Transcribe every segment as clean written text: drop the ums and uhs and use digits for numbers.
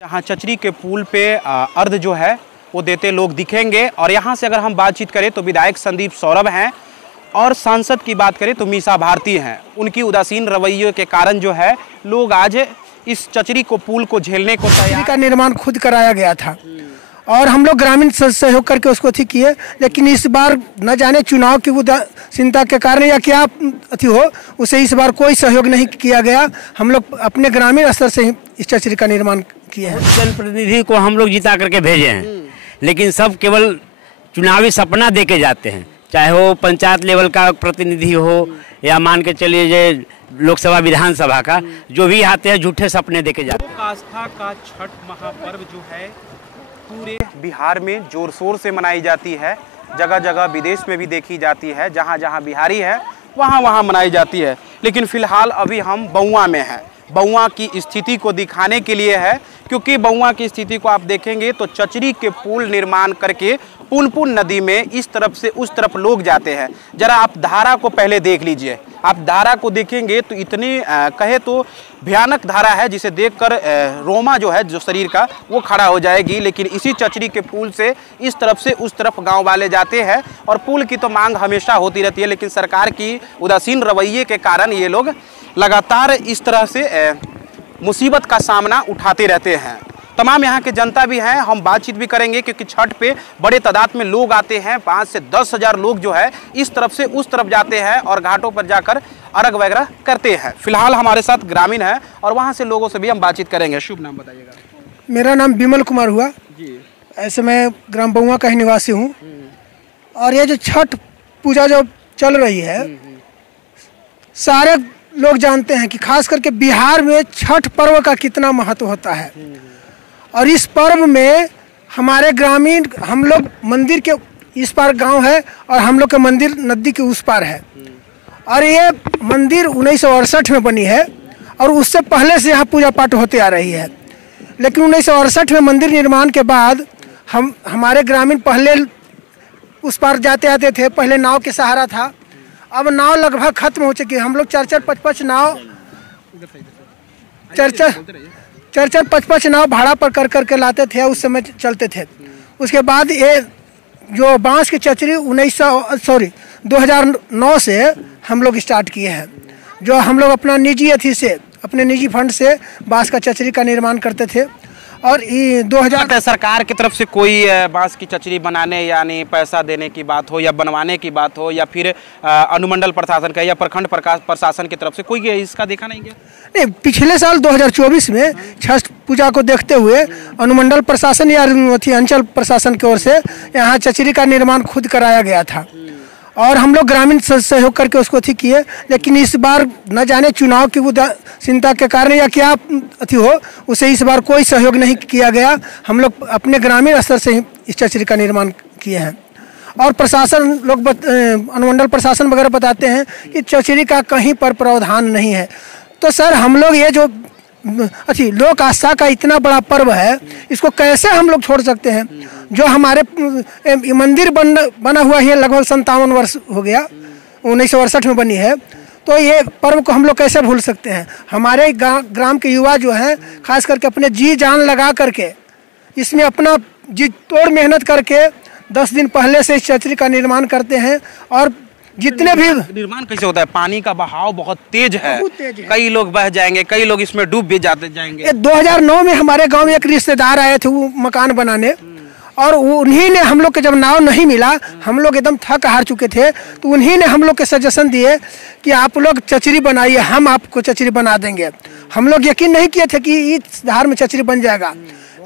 यहाँ चचरी के पुल पे अर्ध जो है वो देते लोग दिखेंगे। और यहाँ से अगर हम बातचीत करें तो विधायक संदीप सौरभ हैं और सांसद की बात करें तो मीसा भारती हैं। उनकी उदासीन रवैये के कारण जो है लोग आज इस चचरी को पुल को झेलने को तैयार। का निर्माण खुद कराया गया था और हम लोग ग्रामीण सहयोग करके उसको अथी किए, लेकिन इस बार न जाने चुनाव की उदासीनता के कारण या क्या अथी हो, उसे इस बार कोई सहयोग नहीं किया गया। हम लोग अपने ग्रामीण स्तर से ही इस चचरी का निर्माण किए हैं। जनप्रतिनिधि को हम लोग जिता करके भेजे हैं, लेकिन सब केवल चुनावी सपना दे के जाते हैं, चाहे वो पंचायत लेवल का प्रतिनिधि हो या मान के चलिए जे लोकसभा विधानसभा का, जो भी आते हैं झूठे सपने दे के जाते हैं। आस्था का छठ महापर्व जो है पूरे बिहार में जोर शोर से मनाई जाती है। जगह जगह विदेश में भी देखी जाती है, जहाँ जहाँ बिहारी है वहाँ वहाँ मनाई जाती है। लेकिन फिलहाल अभी हम बउआ में हैं। बउआ की स्थिति को दिखाने के लिए है, क्योंकि बउआ की स्थिति को आप देखेंगे तो चचरी के पुल निर्माण करके पुनपुन नदी में इस तरफ से उस तरफ लोग जाते हैं। जरा आप धारा को पहले देख लीजिए। आप धारा को देखेंगे तो इतनी कहे तो भयानक धारा है, जिसे देखकर रोमा जो है जो शरीर का वो खड़ा हो जाएगी। लेकिन इसी चचरी के पुल से इस तरफ से उस तरफ गांव वाले जाते हैं और पुल की तो मांग हमेशा होती रहती है, लेकिन सरकार की उदासीन रवैये के कारण ये लोग लगातार इस तरह से मुसीबत का सामना उठाते रहते हैं। तमाम यहाँ के जनता भी हैं, हम बातचीत भी करेंगे, क्योंकि छठ पे बड़े तादाद में लोग आते हैं। 5 से 10 हज़ार लोग जो है इस तरफ से उस तरफ जाते हैं और घाटों पर जाकर अर्घ वगैरह करते हैं। फिलहाल हमारे साथ ग्रामीण है और वहाँ से लोगों से भी हम बातचीत करेंगे। शुभ नाम बताइएगा। मेरा नाम विमल कुमार हुआ जी। ऐसे मैं ग्राम बउआ का ही निवासी हूँ। और ये जो छठ पूजा जो चल रही है, सारे लोग जानते हैं कि खास करके बिहार में छठ पर्व का कितना महत्व होता है। और इस पर्व में हमारे ग्रामीण, हम लोग मंदिर के इस पार गांव है और हम लोग का मंदिर नदी के उस पार है। और ये मंदिर 1968 में बनी है और उससे पहले से यहाँ पूजा पाठ होते आ रही है। लेकिन 1968 में मंदिर निर्माण के बाद हमारे ग्रामीण पहले उस पार जाते आते थे। पहले नाव के सहारा था, अब नाव लगभग खत्म हो चुकी है। हम लोग 4-4-5-5 नाव 4-4-5-5 नाव भाड़ा पर कर के लाते थे, उस समय चलते थे। उसके बाद ये जो बांस की चचरी 2009 से हम लोग स्टार्ट किए हैं, जो हम लोग अपना निजी अथी से, अपने निजी फंड से बांस का चचरी का निर्माण करते थे। और 2000 सरकार की तरफ से कोई बांस की चचरी बनाने यानी पैसा देने की बात हो या बनवाने की बात हो, या फिर अनुमंडल प्रशासन का या प्रखंड प्रशासन की तरफ से कोई इसका देखा नहीं गया? नहीं, पिछले साल 2024 में छठ पूजा को देखते हुए अनुमंडल प्रशासन या अंचल प्रशासन की ओर से यहाँ चचरी का निर्माण खुद कराया गया था और हम लोग ग्रामीण सहयोग करके उसको अथी किए। लेकिन इस बार न जाने चुनाव की उदासीनता के कारण या क्या अथी हो, उसे इस बार कोई सहयोग नहीं किया गया। हम लोग अपने ग्रामीण स्तर से ही इस चचरी का निर्माण किए हैं। और प्रशासन लोग अनुमंडल प्रशासन वगैरह बताते हैं कि चचरी का कहीं पर प्रावधान नहीं है। तो सर, हम लोग ये जो अच्छी लोक आस्था का इतना बड़ा पर्व है, इसको कैसे हम लोग छोड़ सकते हैं? जो हमारे मंदिर बना हुआ है लगभग 57 वर्ष हो गया, 1968 में बनी है, तो ये पर्व को हम लोग कैसे भूल सकते हैं? हमारे ग्राम के युवा जो हैं खास करके अपने जी जान लगा करके इसमें अपना जी तोड़ मेहनत करके 10 दिन पहले से इस चचरी का निर्माण करते हैं। और जितने भी निर्माण कैसे होता है? पानी का बहाव बहुत तेज है, कई लोग बह जाएंगे, कई लोग इसमें डूब भी जाएंगे। 2009 में हमारे गांव में एक रिश्तेदार आए थे वो मकान बनाने, और उन्हीं ने हम लोग के जब नाव नहीं मिला, हम लोग एकदम थक हार चुके थे, तो उन्हीं ने हम लोग के सजेशन दिए कि आप लोग चचरी बनाइए, हम आपको चचरी बना देंगे। हम लोग यकीन नहीं किए थे कि इस धार में चचरी बन जाएगा,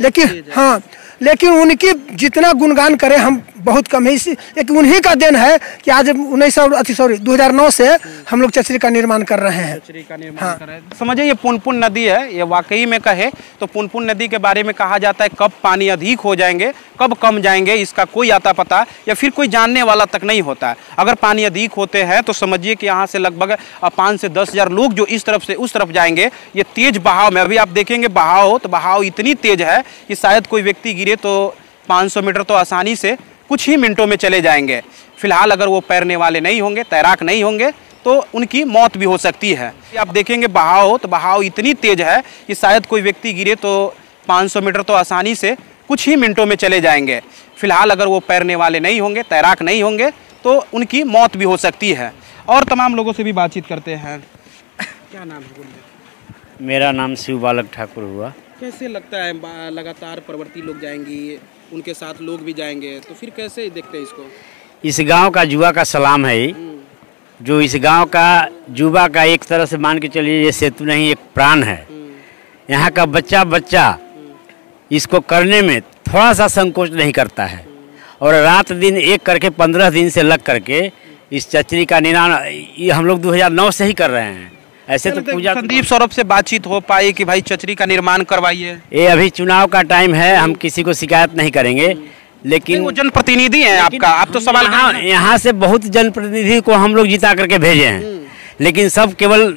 लेकिन हाँ, लेकिन उनकी जितना गुणगान करें हम बहुत कम है। लेकिन उन्हीं का देन है कि आज 2009 से हम लोग चचरी का निर्माण कर रहे हैं। चचरी का निर्माण कर रहे हैं। समझिए, ये पुनपुन नदी है। ये वाकई में कहे तो पुनपुन नदी के बारे में कहा जाता है कब पानी अधिक हो जाएंगे, कब कम जाएंगे, इसका कोई आता पता या फिर कोई जानने वाला तक नहीं होता है। अगर पानी अधिक होते हैं तो समझिए कि यहाँ से लगभग 5 से 10 हज़ार लोग जो इस तरफ से उस तरफ जाएंगे। ये तेज बहाव में, अभी आप देखेंगे बहाव, तो बहाव इतनी तेज है कि शायद कोई व्यक्ति गिरे तो 500 मीटर तो आसानी से कुछ ही मिनटों में चले जाएंगे। फिलहाल अगर वो तैरने वाले नहीं होंगे, तैराक नहीं होंगे, तो उनकी मौत भी हो सकती है। आप देखेंगे बहाव, तो बहाव इतनी तेज है कि शायद कोई व्यक्ति गिरे तो 500 मीटर तो आसानी से कुछ ही मिनटों में चले जाएंगे। फिलहाल अगर वो तैरने वाले नहीं होंगे, तैराक नहीं होंगे, तो उनकी मौत भी हो सकती है। और तमाम लोगों से भी बातचीत करते हैं। क्या नाम है? बोलिए। मेरा नाम शिव बालक ठाकुर हुआ। कैसे लगता है लगातार प्रवृत्ति लोग जाएंगी, उनके साथ लोग भी जाएंगे, तो फिर कैसे देखते हैं इसको? इस गांव का युवा का सलाम है ये। जो इस गांव का युवा का एक तरह से मान के चलिए ये सेतु नहीं, एक प्राण है। यहाँ का बच्चा बच्चा इसको करने में थोड़ा सा संकोच नहीं करता है, और रात दिन एक करके 15 दिन से लग करके इस चचरी का निर्माण ये हम लोग 2009 से ही कर रहे हैं। ऐसे तो पूजा संदीप सौरभ से बातचीत हो पाई कि भाई चचरी का निर्माण करवाइए? ये अभी चुनाव का टाइम है, हम किसी को शिकायत नहीं करेंगे, लेकिन वो जनप्रतिनिधि हैं आपका, आप तो सवाल यहाँ से बहुत जनप्रतिनिधि को हम लोग जिता करके भेजे हैं, लेकिन सब केवल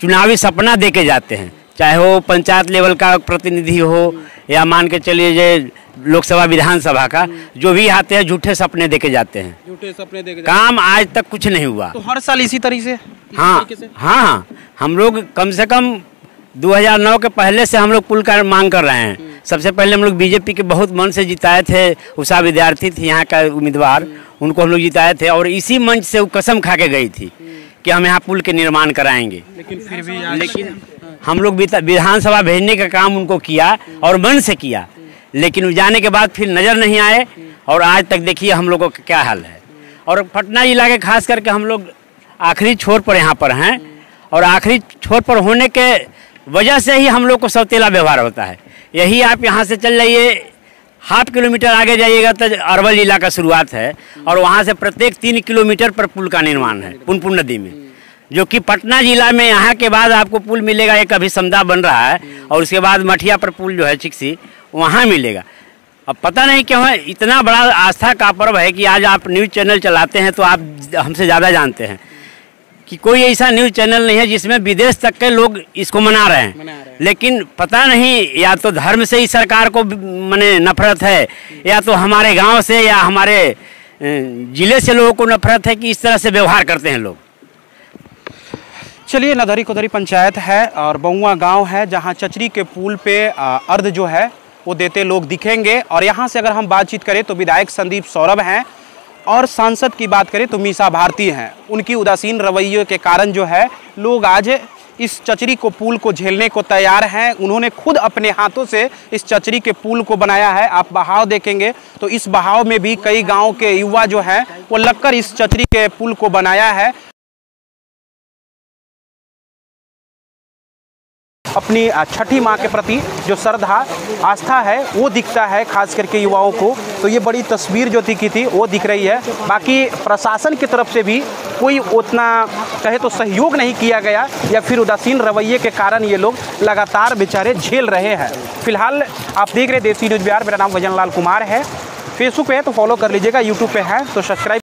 चुनावी सपना दे के जाते हैं। चाहे वो पंचायत लेवल का प्रतिनिधि हो या मान के चलिए जे लोकसभा विधानसभा का, जो भी आते हैं झूठे सपने दे के जाते हैं। झूठे सपने दे के काम आज तक कुछ नहीं हुआ। तो हर साल इसी तरीके से? हाँ, हम लोग कम से कम 2009 के पहले से हम लोग पुल का मांग कर रहे हैं। सबसे पहले हम लोग बीजेपी के बहुत मन से जिताए थे। उषा विद्यार्थी थी यहाँ का उम्मीदवार, उनको हम लोग जिताए थे, और इसी मंच से वो कसम खा के गई थी कि हम यहाँ पुल के निर्माण कराएंगे। लेकिन फिर भी हम लोग विधानसभा भेजने का काम उनको किया और मन से किया, लेकिन जाने के बाद फिर नज़र नहीं आए, और आज तक देखिए हम लोगों का क्या हाल है। और पटना जिला के खास करके हम लोग आखिरी छोर पर यहाँ पर हैं, और आखिरी छोर पर होने के वजह से ही हम लोग को सौतेला व्यवहार होता है। यही आप यहाँ से चल जाइए, 0.5 किलोमीटर आगे जाइएगा तो अरवल जिला का शुरुआत है, और वहाँ से प्रत्येक 3 किलोमीटर पर पुल का निर्माण है पुनपुन नदी में, जो कि पटना जिला में यहाँ के बाद आपको पुल मिलेगा। एक अभी समदा बन रहा है, और उसके बाद मठिया पर पुल जो है चिक्सी, वहाँ मिलेगा। अब पता नहीं क्यों है, इतना बड़ा आस्था का पर्व है कि आज आप न्यूज़ चैनल चलाते हैं तो आप हमसे ज़्यादा जानते हैं कि कोई ऐसा न्यूज़ चैनल नहीं है जिसमें विदेश तक के लोग इसको मना रहे हैं। लेकिन पता नहीं, या तो धर्म से ही सरकार को माने नफरत है, या तो हमारे गांव से या हमारे ज़िले से लोगों को नफरत है कि इस तरह से व्यवहार करते हैं लोग। चलिए, नदरी कोदरी पंचायत है और बउआ गांव है, जहां चचरी के पुल पे अर्ध जो है वो देते लोग दिखेंगे। और यहां से अगर हम बातचीत करें तो विधायक संदीप सौरभ हैं, और सांसद की बात करें तो मीसा भारती हैं। उनकी उदासीन रवैये के कारण जो है लोग आज इस चचरी को पुल को झेलने को तैयार हैं। उन्होंने खुद अपने हाथों से इस चचरी के पुल को बनाया है। आप बहाव देखेंगे तो इस बहाव में भी कई गाँव के युवा जो है वो लगकर इस चचरी के पुल को बनाया है। अपनी छठी माँ के प्रति जो श्रद्धा आस्था है वो दिखता है, खास करके युवाओं को। तो ये बड़ी तस्वीर जो दिखी थी वो दिख रही है। बाकी प्रशासन की तरफ से भी कोई उतना कहे तो सहयोग नहीं किया गया, या फिर उदासीन रवैये के कारण ये लोग लगातार बेचारे झेल रहे हैं। फिलहाल आप देख रहे देसी न्यूज़ बिहार। मेरा नाम गजन लाल कुमार है। फेसबुक पे है तो फॉलो कर लीजिएगा, यूट्यूब पे है तो सब्सक्राइब